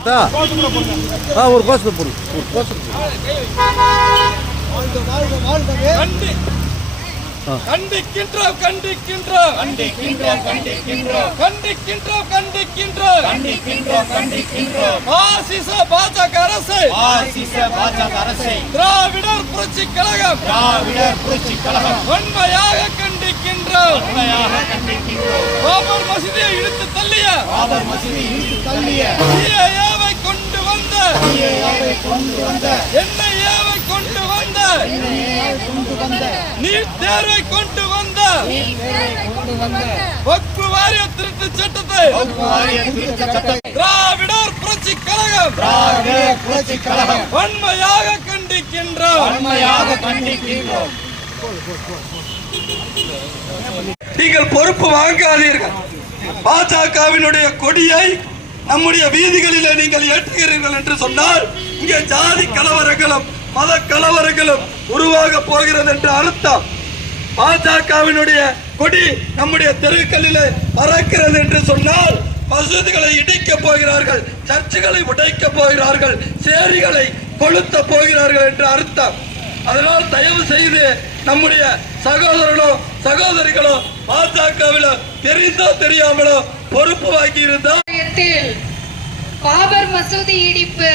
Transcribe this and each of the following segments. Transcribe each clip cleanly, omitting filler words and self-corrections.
ஒரு கோஷத்தை போடு, ஒரு கோஷத்தை கண்டிக்கின்றோம் கண்டிக்கின்றோம் கண்டிக்கின்றோம் கண்டிக்கின்றோம் கண்டிக்கின்றோம் கண்டிக்கின்றோம் கண்டிக்கின்றோம் கண்டிக்கின்றோம் பாசிச பாஜக அரசு பாசிச பாஜக அரசு திராவிடர் புரட்சி கழகம் வன்மையாக கண்டிக்கின்றோம் பாபர் மசீதியை இழுத்து தள்ளிய சிஏஏவை கொண்டு வந்த என்ஐஏவை கொண்டு வந்த நீட் தேர்வை கொண்டு வந்த வக்ஃபு வாரிய திருத்த சட்டத்தை திராவிடர் புரட்சி கழகம் வன்மையாக கண்டிக்கின்றோம். நீங்கள் பொறுப்பு வாங்காதீர்கள். பாஜகவினுடைய கொடியை நம்முடைய வீதிகளில் நீங்கள் ஏற்றுகிறீர்கள் என்று சொன்னால் இங்கே ஜாதி கலவரங்களும் மத கலவரங்களும் உருவாக போகிறது என்று அர்த்தம். பாஜகவினுடைய கொடி நம்முடைய தெருக்களிலே பறக்கிறது என்று சொன்னால் மசூதிகளை இடிக்க போகிறார்கள், சர்ச்சுகளை உடைக்க போகிறார்கள், சேரிகளை கொளுத்த போகிறார்கள் என்று அர்த்தம். அதனால் தயவு செய்து நம்முடைய சகோதரனோ சகோதரிகளோ பாஜகவிலோ தெரிந்தோ தெரியாமலோ பொறுப்பு வாங்கி இருந்தால் பாபர் மசூதி இடிப்பு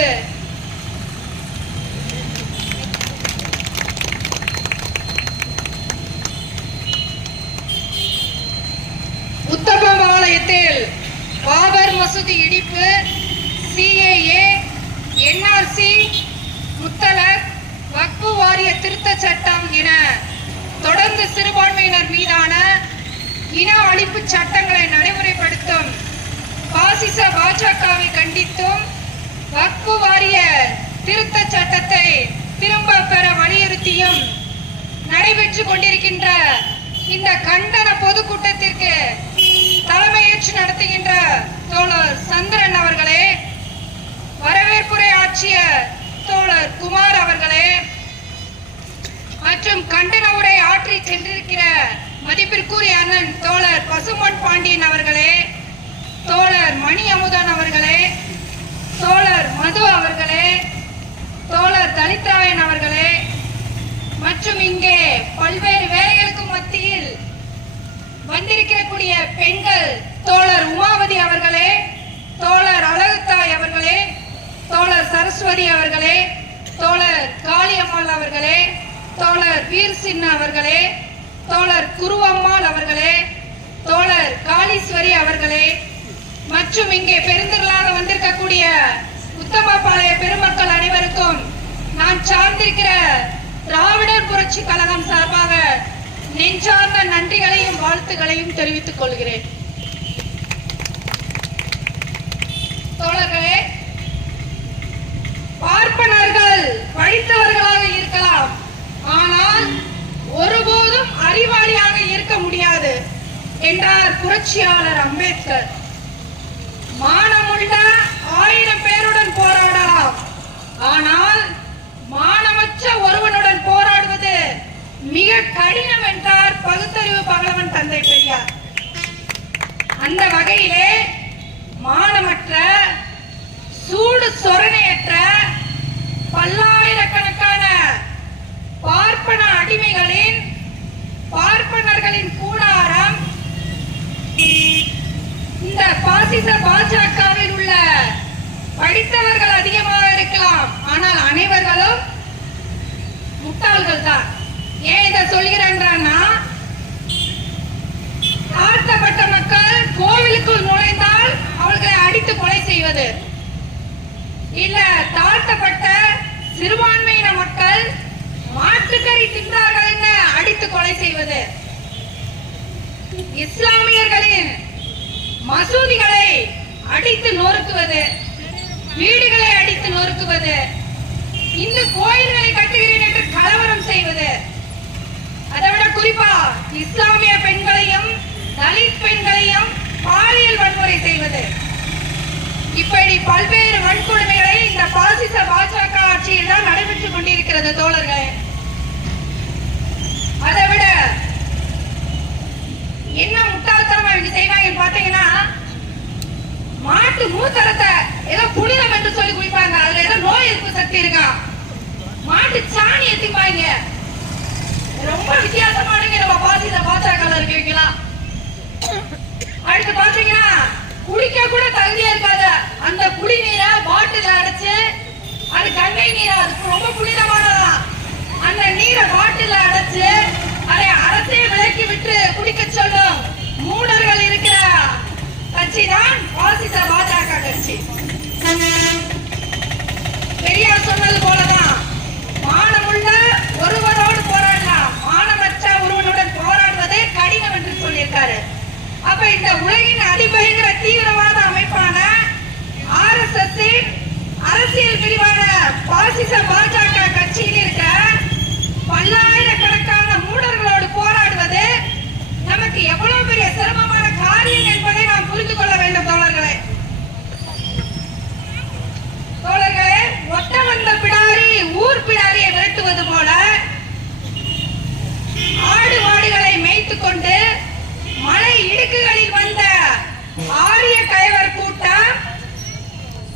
உத்தரபாளையத்தில் பாபர் மசூதி இடிப்பு, சிஏஏ, என்ஆர்சி, முத்தலக், வக்ஃபு வாரிய திருத்த சட்டம் என தொடர்ந்து சிறுபான்மையினர் மீதான இன அழிப்பு சட்டங்களை நடைமுறைப்படுத்தும் பாசிச பாஜகவை கண்டித்தும் வக்ஃபு வாரிய திருத்த சட்டத்தை திரும்ப பெற வலியுறுத்தியும் நடைபெற்றுக் கொண்டிருக்கின்ற இந்த கண்டன பொதுக்கூட்டத்திற்கு தலைமையேற்று நடத்துகின்ற தோழர் சந்திரன் அவர்களே, வரவேற்புரை ஆற்றிய தோழர் குமார் அவர்களே மற்றும் கண்டன உரை ஆற்றி சென்றிருக்கிற மதிப்பிற்குரிய அண்ணன் தோழர் பசும்பொன் பாண்டியன் அவர்களே, தோழர் மணி அமுதன் அவர்களே, தோழர் மது அவர்களே, தோழர் தலித்ராயன் அவர்களே மற்றும் இங்கே பல்வேறு வேலைகளுக்கு மத்தியில் வந்திருக்கக்கூடிய பெண்கள் தோழர் உமாவதி அவர்களே, தோழர் அழகுத்தாய் அவர்களே, தோழர் சரஸ்வதி அவர்களே, தோழர் காளியம்மாள் அவர்களே, தோழர் வீர் சின்ன அவர்களே, தோழர் குருவம்மாள் அவர்களே, தோழர் காளீஸ்வரி அவர்களே மற்றும் இங்கே பெருந்திரளாக வந்திருக்கக்கூடிய உத்தமபாளைய பெருமக்கள் அனைவருக்கும் நான் சார்ந்திருக்கிற திராவிடர் புரட்சி கழகம் சார்பாக நெஞ்சார்ந்த நன்றிகளையும் வாழ்த்துக்களையும் தெரிவித்துக் கொள்கிறேன். தோழர்களே, பார்ப்பனர்கள் படித்தவர்களாக இருக்கலாம், ஆனால் ஒருபோதும் அறிவாளியாக இருக்க முடியாது என்றார் புரட்சியாளர் அம்பேத்கர். மானமுள்ள 1000 பேருடன் போராடலாம், ஆனால் மானமற்ற ஒருவனுடன் போராடுவது மிக கடினம் என்றார் பகுத்தறிவு பகலவன் தந்தை பெரியார். அந்த வகையிலே மானமற்ற, சூடு சொரணையற்ற பல்லாயிரக்கணக்கான பார்ப்பன அடிமைகளின் பார்ப்பனர்களின் கூடாரம் இந்த பாசிச பாஜகவில் உள்ள படித்தவர்கள் அதிகமாக இருக்கலாம், ஆனால் அனைவர்களும் முட்டாள்கள் தான். ஏன் இதை சொல்கிறேன்னா, தாழ்த்தப்பட்ட மக்கள் கோவிலுக்குள் நுழைந்தால் அவர்களை அடித்து கொலை செய்வது, இல்ல தாழ்த்தப்பட்ட சிறுபான்மையின மக்கள் மாட்டுக்கறி தின்றார்கள் என அடித்து கொலை செய்வது, இஸ்லாமியர்களின் மசூதிகளை அடித்து நொறுக்குவது, வீடுகளை அடித்து நொறுக்குவது, இந்த கோயில்களை கட்டுகிறேன் என்று கலவரம் செய்வது, அதைவிட குறிப்பா இஸ்லாமிய பெண்களையும் தலித் பெண்களையும் பாலியல் வன்முறை செய்வது, இப்படி பல்வேறு வன்கொடுமைகளை இந்த பாசிச பாஜக ஆட்சியில் தான் நடைபெற்றுக் கொண்டிருக்கிறது தோழர்களே. அதைவிட என்ன முட்டாள்தனமா இவங்க செய்வாங்க பாத்தீங்கன்னா, மாட்டு மூத்தரத்தை ஏதோ புனிதம் சக்தி இருக்கா? மாட்டு சாணி எத்திப்பாங்க. ரொம்ப வித்தியாசமானவங்க நம்ம பாசித பாஜக இருக்கீங்களா? அடுத்து பாத்தீங்கன்னா குடிக்க கூட தகுதியா இருக்காது. அந்த குடிநீரை பாட்டில அடைச்சு அது கங்கை நீரா, அது ரொம்ப புனிதமானதா. அந்த நீரை பாட்டில அடைச்சு அதை அரசே விலக்கி விட்டு குடிக்க சொல்லும் மூடர்கள் இருக்கிற கட்சி தான் பாசிச பாஜக கட்சி. பெரியார் சொன்னது போலதான், மானமுள்ள ஒருவரோடு போராடலாம், மானமற்ற ஒருவனுடன் போராடுவதே கடினம் என்று சொல்லியிருக்காரு. அப்ப இந்த உலகின் அதிபயங்கர தீவிரவாத அமைப்பான RSS அரசியல் பிரிவான பாசிச பாஜக கட்சியில் இருக்க பல்லாயிரக்கணக்கான மூடர்களோடு போராடுவது நமக்கு எவ்வளவு பெரிய சிரமமான காரியம் என்பதை நாம் புரிந்து கொள்ள வேண்டும் தோழர்களே. தோழர்களே, ஒட்ட வந்த பிடாரி ஊர் பிடாரியை விரட்டுவது போல ஆடு மாடுகளை மேய்த்துக் கொண்டு மலை இடுக்குகளில் வந்த ஆரிய கயவர் கூட்டம்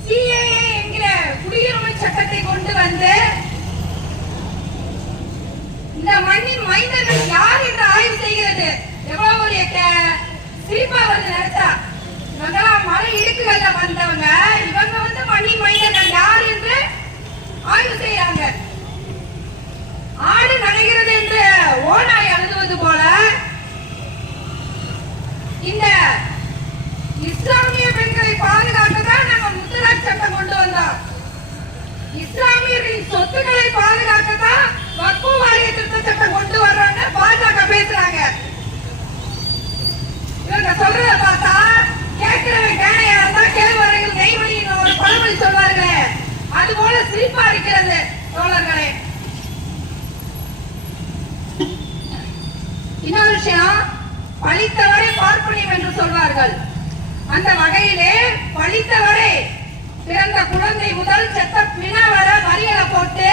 CAA என்கிற குடியுரிமை சட்டத்தை கொண்டு வந்து இந்த மண்ணின் மைந்தர்கள் யார் என்று ஆய்வு செய்கிறது. எவ்வளவு ஒரு சிரிப்பா வந்து நினைச்சா, இவங்கெல்லாம் மலை இடுக்குகள்ல வந்தவங்க, இவங்க வந்து மண்ணின் மைந்தர்கள் யார் என்று ஆய்வு செய்யறாங்க. ஆடு நனைகிறது என்று ஓநாய் அழுதுவது போல இந்த இஸ்லாமிய பெண்களை பாதுகாக்கதான் நாங்க முத்தலாக் சட்டம் கொண்டு வந்தோம். இஸ்லாமியர்களின் சொத்துக்களை பாதுகாக்கதான் வக்ஃபு வாரிய திருத்த சட்டம் கொண்டு வர்றாங்க பாஜக பேசுறாங்க. இவங்க சொல்றத பார்த்தா கேட்கிறவன் கேனையா இருந்தா கேழ்வரையில் நெய்வழியின் ஒரு பழமொழி சொல்வார்களே, அது போல சிரிப்பா இருக்கிறது தோழர்களே. இன்னொரு விஷயம், பழித்தவரை பார்ப்பனியம் என்று சொல்வார்கள். அந்த வகையிலே பழித்தவரை பிறந்த குழந்தை முதல் செத்த பிண வர வரிகளை போட்டு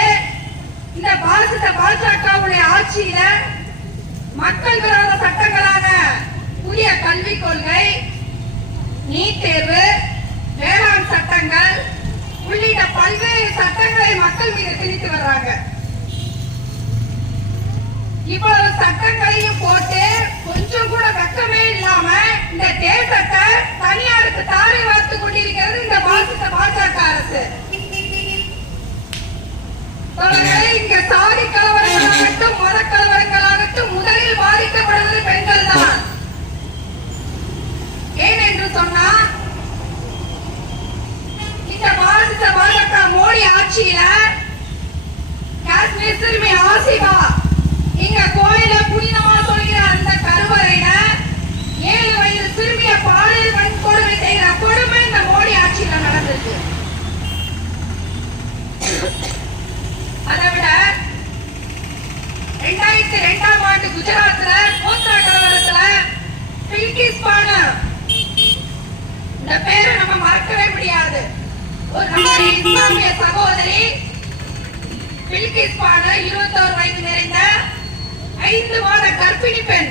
இந்த பாசிச பாஜகவுடைய ஆட்சியில மக்கள் விரோத சட்டங்களான புதிய கல்விக் கொள்கை, நீட் தேர்வு, வேளாண் சட்டங்கள் உள்ளிட்ட பல்வேறு சட்டங்களை மக்கள் மீது திணித்து வர்றாங்க. இவ்வளவு சட்டங்களையும் போட்டு கொஞ்சம் கூட வெக்கமே இல்லாம இந்த தேசத்தை தனியாருக்கு தாரை வார்த்து கொண்டிருக்கிறது இந்த பாசிச பாஜக அரசு. இங்க சாதி கலவரங்களாகட்டும் மத கலவரங்களாகட்டும் முதலில் பாதிக்கப்படுவது பெண்கள் தான். ஏன் என்று சொன்னா, இந்த பாசிச பாஜக மோடி ஆட்சியில காஷ்மீர் சிறுமி ஆசிபா இங்க கோயில புனிதமா சொல்கிற அந்த கருவறையில 7 வயது சிறுமிய பாலியல் வன்கொடுமை செய்கிற கொடுமை இந்த மோடி ஆட்சியில நடந்திருக்கு. அதை விட 2002ஆம் ஆண்டு குஜராத்ல கோத்ரா கலவரத்துல பில்கிஸ் பானு, இந்த பேரை நம்ம மறக்கவே முடியாது, ஒரு நம்முடைய இஸ்லாமிய சகோதரி பில்கிஸ் பானு 21 வயது நிறைந்த 5 மாத கர்ப்பிணி பெண்